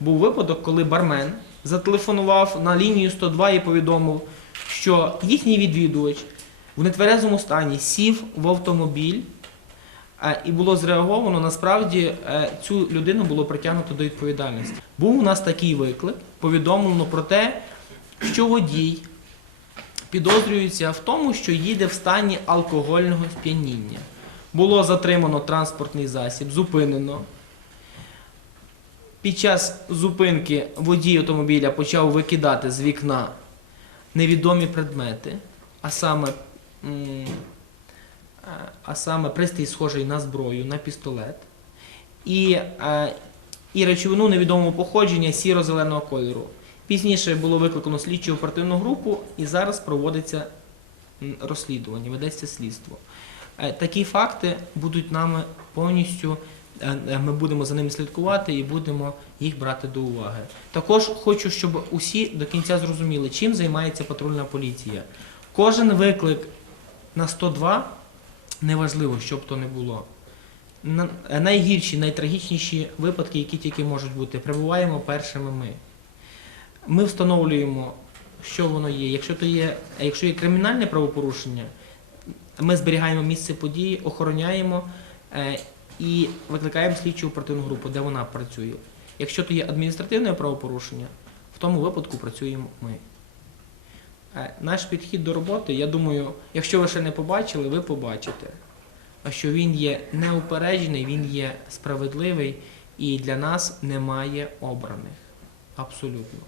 був випадок, коли бармен зателефонував на лінію 102 і повідомив, що їхній відвідувач в нетверезому стані сів в автомобіль. е, І було зреаговано, насправді е, цю людину було притягнуто до відповідальності. Був у нас такий виклик, повідомлено про те, що водій підозрюється в тому, що їде в стані алкогольного сп'яніння. Було затримано транспортний засіб, зупинено. Під час зупинки водій автомобіля почав викидати з вікна невідомі предмети, а саме, а саме пристрій, схожий на зброю, на пістолет, і, е, і речовину невідомого походження сіро-зеленого кольору. Пізніше було викликано слідчу оперативну групу і зараз проводиться розслідування, ведеться слідство. Е, Такі факти будуть нами повністю. Е, е, Ми будемо за ними слідкувати і будемо їх брати до уваги. Також хочу, щоб усі до кінця зрозуміли, чим займається патрульна поліція. Кожен виклик на 102 неважливо, що б то не було. Е, Найгірші, найтрагічніші випадки, які тільки можуть бути, прибуваємо першими ми. Ми встановлюємо, що воно є. Якщо то є, якщо є кримінальне правопорушення, ми зберігаємо місце події, охороняємо і викликаємо слідчу оперативну групу, де вона працює. Якщо то є адміністративне правопорушення, в тому випадку працюємо ми. Е, Наш підхід до роботи, я думаю, якщо ви ще не побачили, ви побачите. Що він є неупереджений, він є справедливий і для нас немає обраних. Абсолютно.